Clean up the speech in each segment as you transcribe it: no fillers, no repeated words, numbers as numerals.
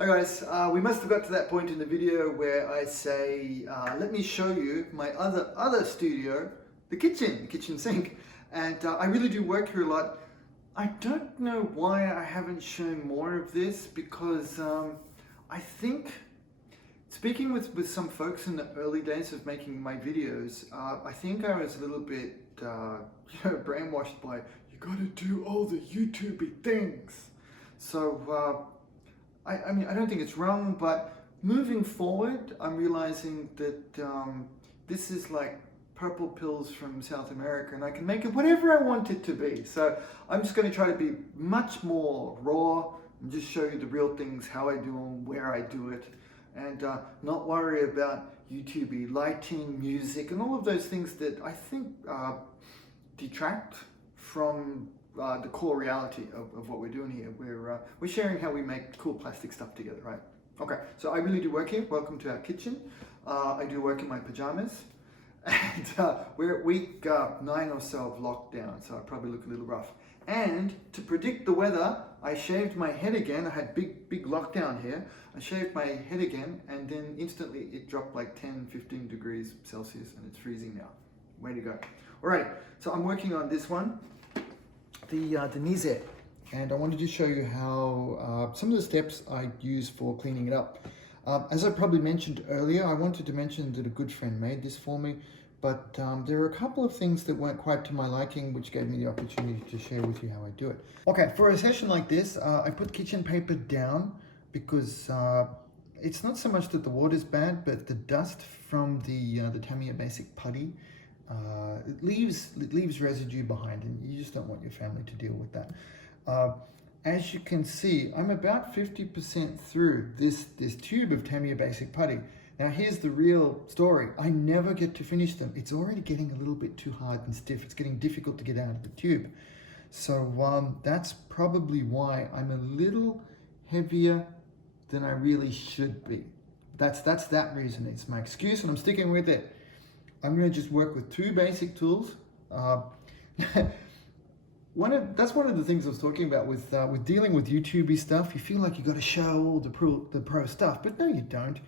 Hi guys, we must have got to that point in the video where I say, let me show you my other studio, the kitchen sink. And I really do work here a lot. I don't know why I haven't shown more of this because I think, speaking with some folks in the early days of making my videos, I think I was a little bit brainwashed by, you gotta do all the YouTubey things. So, I mean, I don't think it's wrong, but moving forward, I'm realizing that this is like purple pills from South America, and I can make it whatever I want it to be. So I'm just going to try to be much more raw and just show you the real things, how I do them, where I do it, and not worry about YouTubey lighting, music, and all of those things that I think detract from the core reality of what we're doing here. We're sharing how we make cool plastic stuff together, right? Okay, so I really do work here. Welcome to our kitchen. I do work in my pajamas, and we're at week 9 or so of lockdown, so I probably look a little rough. And to predict the weather, I shaved my head again. I had big lockdown here. I shaved my head again, and then instantly it dropped like 10-15 degrees Celsius, and it's freezing now. Way to go. Alrighty, so I'm working on this one, the Nixe, and I wanted to show you how some of the steps I use for cleaning it up. As I probably mentioned earlier, I wanted to mention that a good friend made this for me, but there are a couple of things that weren't quite to my liking, which gave me the opportunity to share with you how I do it. Okay, for a session like this, I put kitchen paper down because it's not so much that the water's bad, but the dust from the Tamiya Basic putty, it leaves residue behind, and you just don't want your family to deal with that. As you can see, I'm about 50% through this tube of Tamiya Basic putty. Now here's the real story. I never get to finish them. It's already getting a little bit too hard and stiff. It's getting difficult to get out of the tube. So that's probably why I'm a little heavier than I really should be. That's that reason. It's my excuse, and I'm sticking with it. I'm going to just work with 2 basic tools. That's one of the things I was talking about with dealing with YouTubey stuff. You feel like you got to show all the pro stuff, but no, you don't.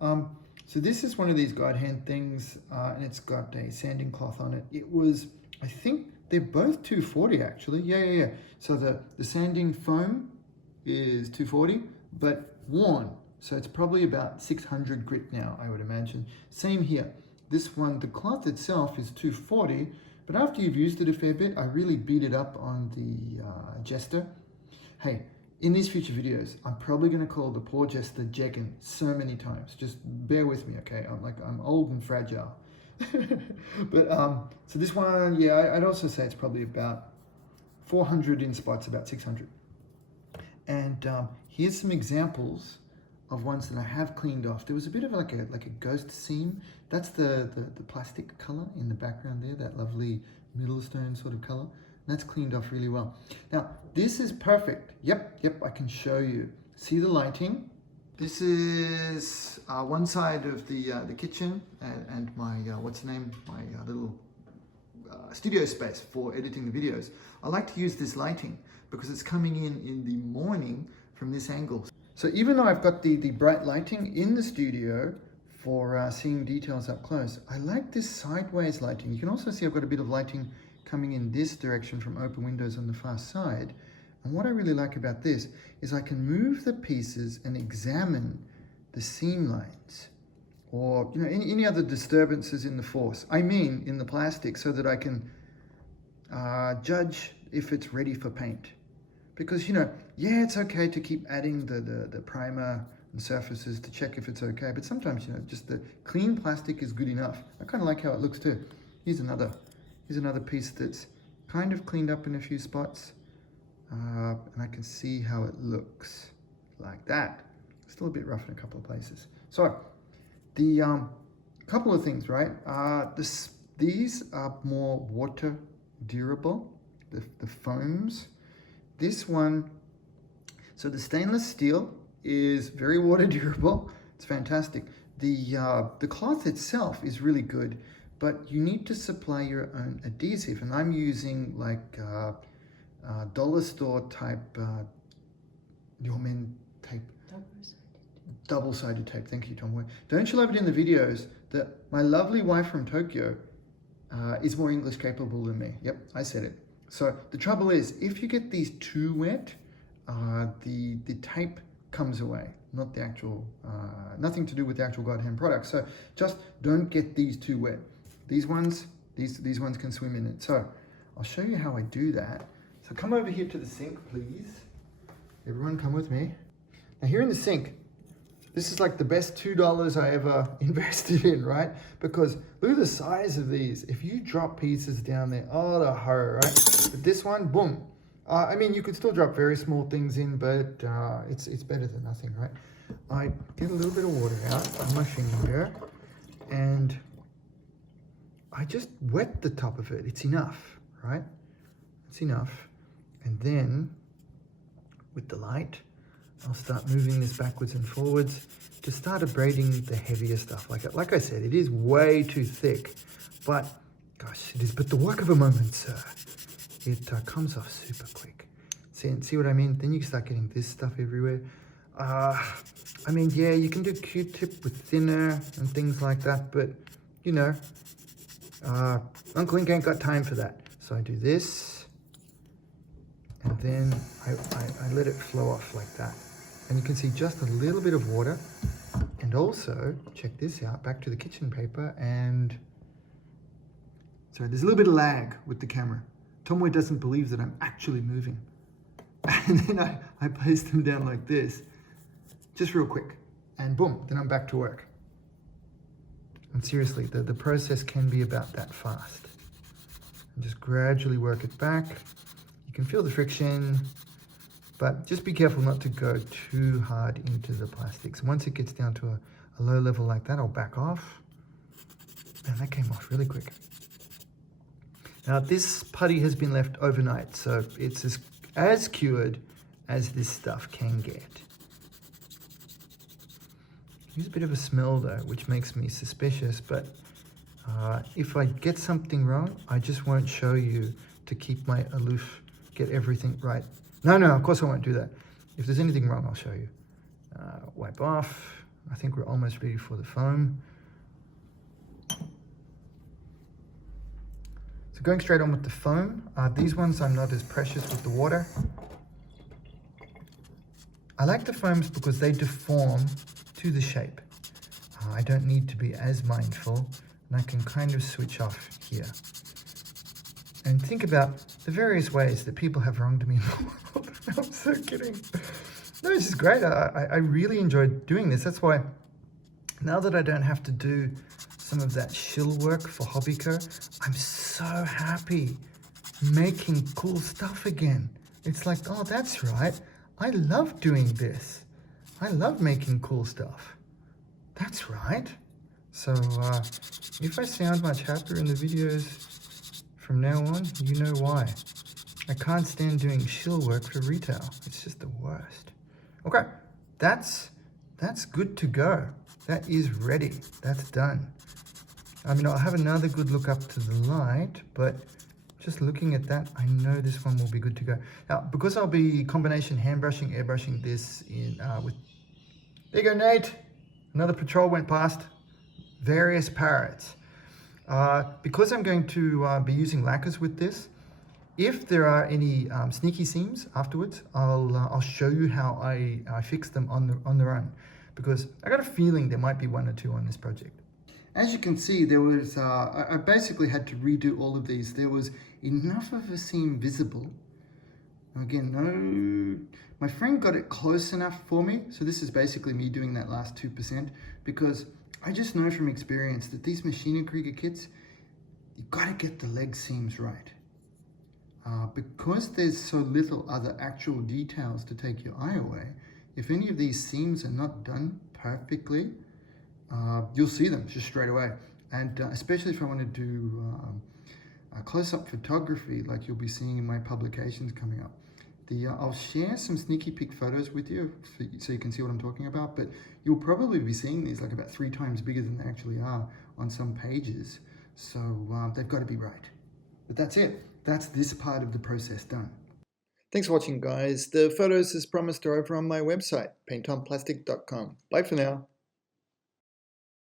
So this is one of these God hand things, and it's got a sanding cloth on it. It was, I think they're both 240 actually. Yeah. So the sanding foam is 240, but worn. So it's probably about 600 grit now, I would imagine. Same here. This one, the cloth itself is 240, but after you've used it a fair bit, I really beat it up on the jester. Hey, in these future videos, I'm probably going to call the poor jester Jeggin so many times. Just bear with me, okay? I'm old and fragile. But so this one, yeah, I'd also say it's probably about 400 in spots, about 600. And here's some examples of ones that I have cleaned off. There was a bit of like a ghost seam. That's the plastic color in the background there, that lovely Middlestone sort of color. That's cleaned off really well. Now, this is perfect. Yep, I can show you. See the lighting? This is one side of the kitchen and my, what's the name? My little studio space for editing the videos. I like to use this lighting because it's coming in the morning from this angle. So even though I've got the bright lighting in the studio for seeing details up close, I like this sideways lighting. You can also see I've got a bit of lighting coming in this direction from open windows on the far side. And what I really like about this is I can move the pieces and examine the seam lines or any other disturbances in the force. I mean in the plastic, so that I can judge if it's ready for paint. Because, yeah, it's okay to keep adding the primer and surfaces to check if it's okay. But sometimes, just the clean plastic is good enough. I kind of like how it looks too. Here's another piece that's kind of cleaned up in a few spots. And I can see how it looks like that. Still a bit rough in a couple of places. So, the couple of things, right? These are more water durable, the foams. This one, so the stainless steel is very water durable. It's fantastic. The cloth itself is really good, but you need to supply your own adhesive. And I'm using like dollar store type Yomen tape. Double-sided tape. Thank you, Tom. Don't you love it in the videos that my lovely wife from Tokyo is more English capable than me? Yep, I said it. So the trouble is, if you get these too wet, the tape comes away, not the actual, nothing to do with the actual goddamn product. So just don't get these too wet. These ones can swim in it. So I'll show you how I do that. So come over here to the sink, please. Everyone come with me. Now here in the sink, this is like the best $2 I ever invested in, right? Because look at the size of these. If you drop pieces down there, oh, the horror, right? But this one, boom. I mean, you could still drop very small things in, but it's better than nothing, right? I get a little bit of water out on my finger, and I just wet the top of it. It's enough, right? It's enough. And then, with the light, I'll start moving this backwards and forwards to start abrading the heavier stuff. Like I said, it is way too thick, but gosh, it is but the work of a moment, sir. It comes off super quick. See what I mean? Then you start getting this stuff everywhere. I mean, yeah, you can do Q-tip with thinner and things like that, but you know, Uncle Linc ain't got time for that. So I do this, and then I let it flow off like that. And you can see just a little bit of water. And also, check this out, back to the kitchen paper, and so there's a little bit of lag with the camera. Tomoe doesn't believe that I'm actually moving. And then I place them down like this, just real quick, and boom, then I'm back to work. And seriously, the process can be about that fast. And just gradually work it back. You can feel the friction, but just be careful not to go too hard into the plastics. Once it gets down to a low level like that, I'll back off. And that came off really quick. Now this putty has been left overnight, so it's as cured as this stuff can get. There's a bit of a smell though, which makes me suspicious, but if I get something wrong, I just won't show you to keep my aloof, get everything right. No, of course I won't do that. If there's anything wrong, I'll show you. Wipe off. I think we're almost ready for the foam. So going straight on with the foam, these ones I'm not as precious with the water. I like the foams because they deform to the shape. I don't need to be as mindful, and I can kind of switch off here. And think about the various ways that people have wronged me in the world. I'm so kidding. No, this is great. I really enjoyed doing this. That's why now that I don't have to do some of that shill work for Hobbyco, I'm so happy making cool stuff again. It's like, oh, that's right. I love doing this. I love making cool stuff. That's right. So if I sound much happier in the videos from now on, you know why. I can't stand doing shill work for retail. It's just the worst. Okay, that's good to go. That is ready. That's done. I mean, I'll have another good look up to the light, but just looking at that, I know this one will be good to go. Now, because I'll be combination hand brushing, airbrushing this in with... There you go, Nate. Another patrol went past. Various parrots. Because I'm going to be using lacquers with this, if there are any sneaky seams afterwards, I'll show you how I fix them on their own, because I got a feeling there might be one or two on this project. As you can see, there was I basically had to redo all of these. There was enough of a seam visible. Again, no, my friend got it close enough for me. So this is basically me doing that last 2%, because I just know from experience that these Maschinen Krieger kits, you've got to get the leg seams right. Because there's so little other actual details to take your eye away, if any of these seams are not done perfectly, you'll see them just straight away. And especially if I want to do close-up photography like you'll be seeing in my publications coming up. I'll share some sneaky peek photos with you so you can see what I'm talking about, but you'll probably be seeing these like about 3 times bigger than they actually are on some pages. So they've got to be right. But that's it. That's this part of the process done. Thanks for watching, guys. The photos, as promised, are over on my website, paintonplastic.com. Bye for now.